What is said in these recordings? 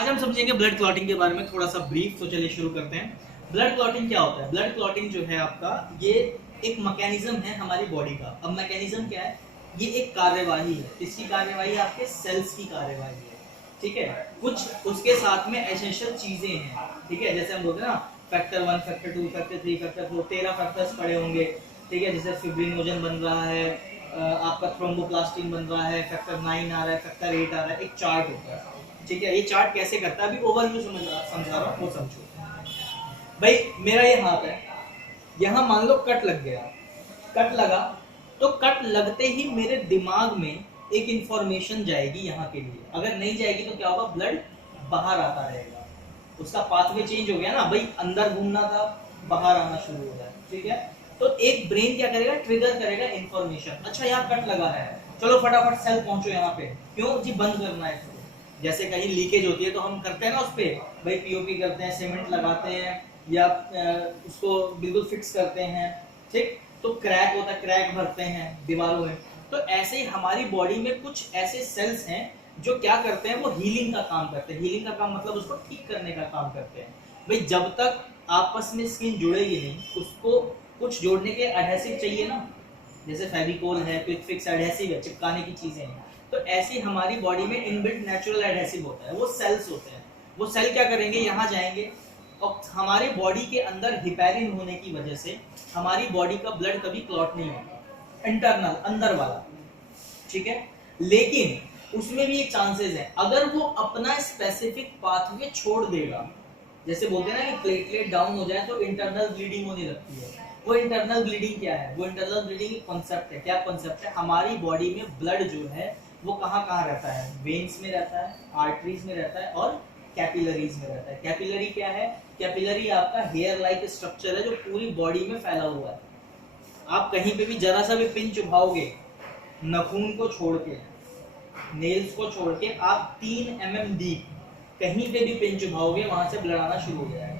आज हम समझेंगे ब्लड क्लॉटिंग के बारे में थोड़ा सा ब्रीफ। तो चलिए शुरू करते हैं। ब्लड क्लॉटिंग क्या होता है? ब्लड क्लॉटिंग जो है आपका, ये एक मैकेनिज्म है हमारी बॉडी का। अब मैकेनिज्म क्या है? ये एक कार्यवाही है। इसकी कार्यवाही आपके सेल्स की कार्यवाही है, ठीक है। कुछ उसके साथ में एसेंशियल चीजें हैं, ठीक है। जैसे हम बोलते हैं ना, factor 1, factor 2, factor 3, factor 4, 13 factors पड़े होंगे, ठीक है। जैसे फिब्रिनोजन बन रहा है, आपका थ्रोम्बोप्लास्टिन बन रहा है, फैक्टर 9 आ रहा है, फैक्टर 8 आ रहा है, एक चार्ट होता है, ठीक है। ये चार्ट कैसे करता है, अभी ओवरव्यू समझा रहा हूँ, वो समझो। भाई मेरा ये हाथ है, यहाँ मान लो कट लग गया, कट लगा तो कट लगते ही मेरे दिमाग में एक इंफॉर्मेशन जाएगी यहाँ के लिए। अगर नहीं जाएगी तो क्या होगा? ब्लड बाहर आता रहेगा, उसका पाथवे चेंज हो गया ना भाई, अंदर घूमना था, बाहर आना शुरू हो गया, ठीक है। तो एक ब्रेन क्या करेगा? ट्रिगर करेगा इंफॉर्मेशन। अच्छा यहाँ कट लगा है, चलो फटाफट सेल पहुंचो यहाँ पे, क्यों जी? बंद करना है इसको। जैसे कहीं लीकेज होती है तो हम करते हैं ना उस पर, भाई पीओपी करते हैं, सीमेंट लगाते हैं, या उसको बिल्कुल फिक्स करते हैं, ठीक। तो क्रैक होता है, क्रैक भरते हैं दीवारों में। तो ऐसे ही हमारी बॉडी में कुछ ऐसे सेल्स हैं जो क्या करते हैं? वो हीलिंग का काम करते हैं। हीलिंग का काम मतलब उसको ठीक करने का काम करते हैं। भाई जब तक आपस में स्किन जुड़ेगी नहीं, उसको कुछ जोड़ने के एडहेसिव चाहिए ना, जैसे फेविकोल है, क्विक फिक्स एडहेसिव है, चिपकाने की चीजें हैं। तो ऐसी हमारी बॉडी में इनबिल्ट नेचुरल एडहेसिव होता है, वो सेल्स होते हैं। वो सेल क्या करेंगे? यहाँ जाएंगे, और हमारे बॉडी के अंदर हिपैरिन होने की वजह से हमारी बॉडी का ब्लड कभी क्लॉट नहीं होगा, इंटरनल अंदर वाला, ठीक है। लेकिन उसमें भी एक चांसेस है, अगर वो अपना स्पेसिफिक पाथवे छोड़ देगा, जैसे बोलते हैं ना कि प्लेटलेट डाउन हो जाए तो इंटरनल ब्लीडिंग होने लगती है। वो इंटरनल ब्लीडिंग क्या है? वो इंटरनल ब्लीडिंग एक कॉन्सेप्ट है। क्या कॉन्सेप्ट है? हमारी बॉडी में ब्लड जो है वो कहाँ कहाँ रहता है? वेन्स में रहता है, आर्टरीज में रहता है, और कैपिलरीज में रहता है। कैपिलरी क्या है? कैपिलरी आपका हेयर लाइक स्ट्रक्चर है जो पूरी बॉडी में फैला हुआ है। आप कहीं पे भी जरा सा भी पिन चुभाओगे, नाखून को छोड़ के, नेल्स को छोड़ के, आप 3 mm डीप कहीं पे भी पिन चुभाओगे, वहां से ब्लड आना शुरू हो जाएगा।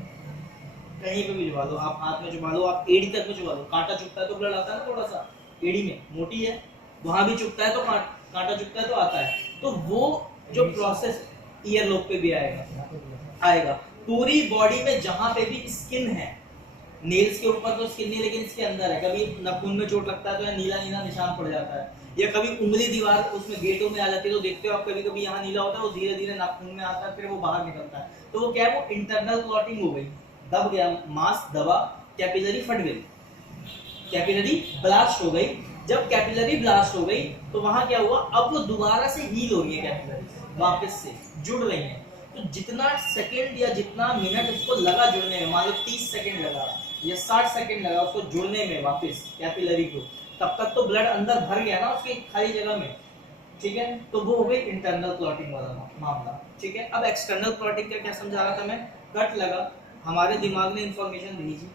कहीं पे भी चुभा लो, आप हाथ में चुभा लो, आप एड़ी तक में चुभा लो, कांटा चुभता है तो ब्लड आता है ना, थोड़ा सा एड़ी में मोटी है, वहां भी चुभता है तो कांटा चुभता है तो आता है। तो वो जो प्रोसेस ईयर लोब पे भी आएगा। पूरी बॉडी में जहां पे भी स्किन है, नेल्स के ऊपर तो स्किन नहीं, लेकिन इसके अंदर है, कभी नाखून में चोट लगता है तो नीला नीला निशान पड़ जाता है, या कभी उंगली दीवार उसमें गेटों में आ जाती है तो देखते हो आप, कभी कभी यहाँ नीला होता है, वो धीरे धीरे नाखून में आता है, फिर वो बाहर निकलता है। तो वो क्या है? वो इंटरनल क्लॉटिंग हो गई, दब गया, मांस दबा, कैपिलरी फट गई, कैपिलरी ब्लास्ट हो गई। जब कैपिलरी ब्लास्ट हो गई तो वहां क्या हुआ? अब वो दोबारा से हील हो रही है, कैपिलरी वापस से जुड़ रही है। तो जितना सेकंड या जितना मिनट उसको लगा जुड़ने में, मान लो 30 सेकंड लगा या 60 सेकंड लगा उसको जुड़ने में वापस कैपिलरी को, तब तक तो ब्लड अंदर भर गया ना उसकी खाली जगह में, ठीक है। तो वो हो गई इंटरनल क्लॉटिंग वाला मामला, ठीक है। अब एक्सटर्नल क्लॉटिंग का क्या समझा रहा था मैं? कट लगा, हमारे दिमाग ने इंफॉर्मेशन भेजी,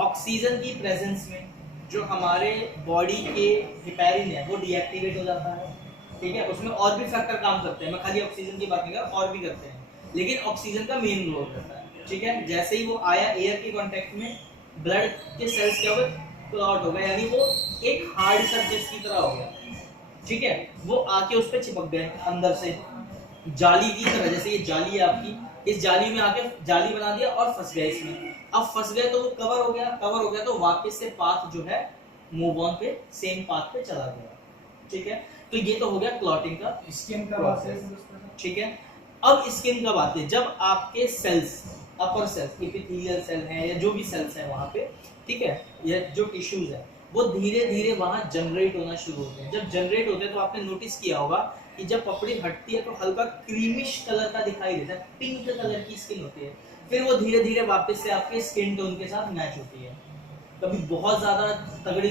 ऑक्सीजन की प्रेजेंस में जो हमारे बॉडी के हिपैरिन है वो डीएक्टिवेट हो जाता है, ठीक है। उसमें और भी फैक्टर काम करते हैं, मैं खाली ऑक्सीजन की बात नहीं कर रहा, और भी करते हैं, लेकिन ऑक्सीजन का मेन रोल करता है, ठीक है। जैसे ही वो आया एयर के कांटेक्ट में, ब्लड के सेल्स क्या हो गए? क्लॉट हो गए, यानी वो एक हार्ड सरफेस की तरह हो गया, ठीक है। वो आके उस पर चिपक गए अंदर से, जाली की तरह। जैसे ये जाली है आपकी, इस जाली में आके जाली बना दिया और फंस गए इसमें। अब फंस गए तो वो कवर हो गया, कवर हो गया तो वापस से पाथ जो है मूव ऑन पे, सेम पाथ पे चला गया, ठीक है। तो ये तो हो गया क्लॉटिंग का स्किन का प्रोसेस, ठीक है। अब स्किन का बात है, जब आपके सेल्स, अपर सेल्स, एपिथेलियल सेल है या जो भी सेल्स है वहां पे, ठीक है, या जो टिश्यूज है, वो धीरे धीरे वहां जनरेट होना शुरू होते हैं। जब जनरेट होते हैं तो आपने नोटिस किया होगा कि जब पपड़ी हटती है तो हल्का क्रीमिश कलर का दिखाई देता है, पिंक कलर की स्किन होती है, फिर वो धीरे धीरे वापस से आपके स्किन टोन के साथ मैच होती है। कभी बहुत ज्यादा तगड़ी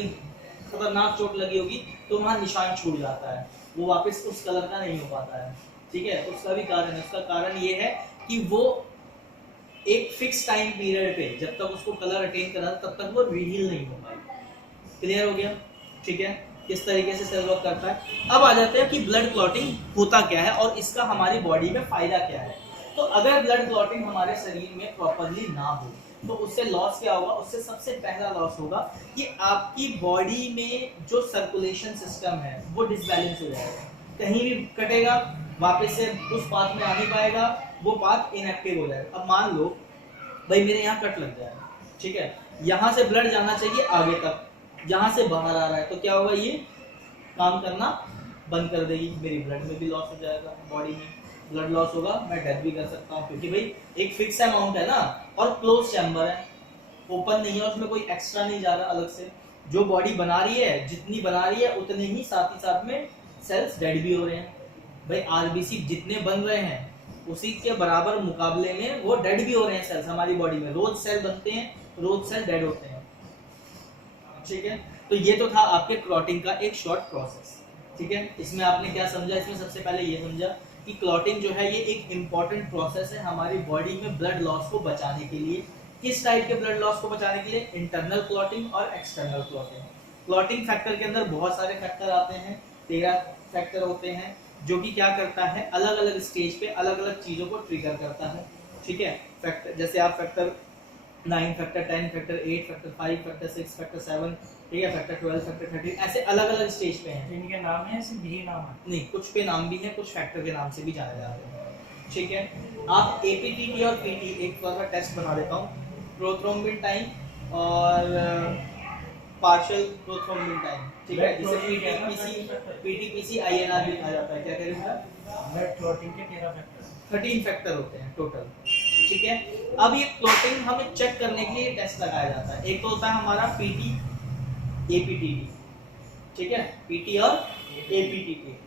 खतरनाक चोट लगी होगी तो वहां निशान छूट जाता है, वो वापस उस कलर का नहीं हो पाता है, ठीक है। उसका भी कारण है, उसका कारण ये है कि वो एक फिक्स टाइम पीरियड पे जब तक उसको कलर अटेन करना तब तक वो रिहील नहीं हो पाई। क्लियर हो गया, ठीक है, किस तरीके से सेल वर्क करता है। अब आ जाते हैं कि ब्लड क्लॉटिंग होता क्या है और इसका हमारी बॉडी में फायदा क्या है। तो अगर ब्लड क्लॉटिंग हमारे शरीर में प्रॉपरली ना हो तो उससे लॉस क्या होगा? उससे सबसे पहला लॉस होगा कि आपकी बॉडी में जो सर्कुलेशन सिस्टम है वो डिसबैलेंस हो जाएगा, कहीं भी कटेगा वापस से उस पाथ में आ नहीं पाएगा, वो पाथ इनएक्टिव हो जाएगा। अब मान लो भाई मेरे यहाँ कट लग जाएगा, ठीक है, यहाँ से ब्लड जाना चाहिए आगे तक, यहाँ से बाहर आ रहा है, तो क्या होगा, ये काम करना बंद कर देगी, मेरी ब्लड में भी लॉस हो जाएगा, बॉडी में ब्लड लॉस होगा, मैं डेथ भी कर सकता हूँ, क्योंकि भाई एक फिक्स अमाउंट है ना, और क्लोज चैम्बर है, ओपन नहीं है, उसमें कोई एक्स्ट्रा नहीं जा रहा अलग से, जो बॉडी बना रही है जितनी बना रही है उतने ही साथ में सेल्स डेड भी हो रहे हैं। भाई आरबीसी जितने बन रहे हैं उसी के बराबर मुकाबले में वो डेड भी हो रहे हैं सेल्स हमारी बॉडी में, रोज सेल बनते हैं, रोज सेल डेड होते हैं, ठीक है। तो ये तो था आपके क्लॉटिंग का एक शॉर्ट प्रोसेस, ठीक है। इसमें आपने क्या समझा, इसमें सबसे पहले ये समझा कि क्लॉटिंग जो है ये एक इंपॉर्टेंट प्रोसेस है हमारी बॉडी में ब्लड लॉस को बचाने के लिए। किस टाइप के ब्लड लॉस को बचाने के लिए, इंटरनल क्लॉटिंग और एक्सटर्नल क्लॉटिंग। क्लॉटिंग फैक्टर के अंदर बहुत सारे फैक्टर आते हैं, 13 फैक्टर होते हैं, जो कि क्या करता है, अलग अलग स्टेज पे अलग अलग चीजों को ट्रिगर करता है, ठीक है। फैक्टर जैसे आप factor 9, factor 10, factor 8, factor 5, factor 6, factor 7, ठीक है, फैक्टर 12, फैक्टर 13, ऐसे अलग अलग स्टेज पे हैं। इनके नाम है, सिर्फ यही नाम है? नहीं, कुछ पे नाम भी है, कुछ फैक्टर के नाम से भी जाने जाते हैं, ठीक है। आप एपीटीटी और पीटी एक बार का टेस्ट बना देता हूँ, प्रोथ्रोम्बिन टाइम और पार्शियल प्रोथ्रोम्बिन टाइम, ठीक है, जिसे पीटीपीसी आईएनआर भी कहा जाता है। क्या कह रहे हैं, ब्लड क्लॉटिंग के 13 फैक्टर होते हैं टोटल, ठीक है। अब ये क्लॉटिंग हमें चेक करने के लिए टेस्ट लगाया जाता है। एक तो होता है हमारा पीटी एपीटीटी, ठीक है, पीटी और एपीटीटी।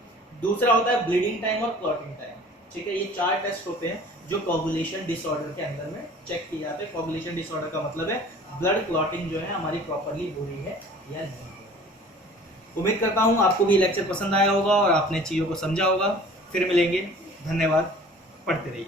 दूसरा होता है ब्लीडिंग टाइम और क्लॉटिंग टाइम, ठीक है। ये 4 टेस्ट होते हैं जो कोगुलेशन डिसऑर्डर के अंदर में चेक किए जाते हैं। कोगुलेशन डिसऑर्डर का मतलब है ब्लड क्लॉटिंग जो है हमारी प्रॉपर्ली हो रही है या नहीं। उम्मीद करता हूँ आपको भी लेक्चर पसंद आया होगा और आपने चीज़ों को समझा होगा। फिर मिलेंगे, धन्यवाद, पढ़ते रहिए।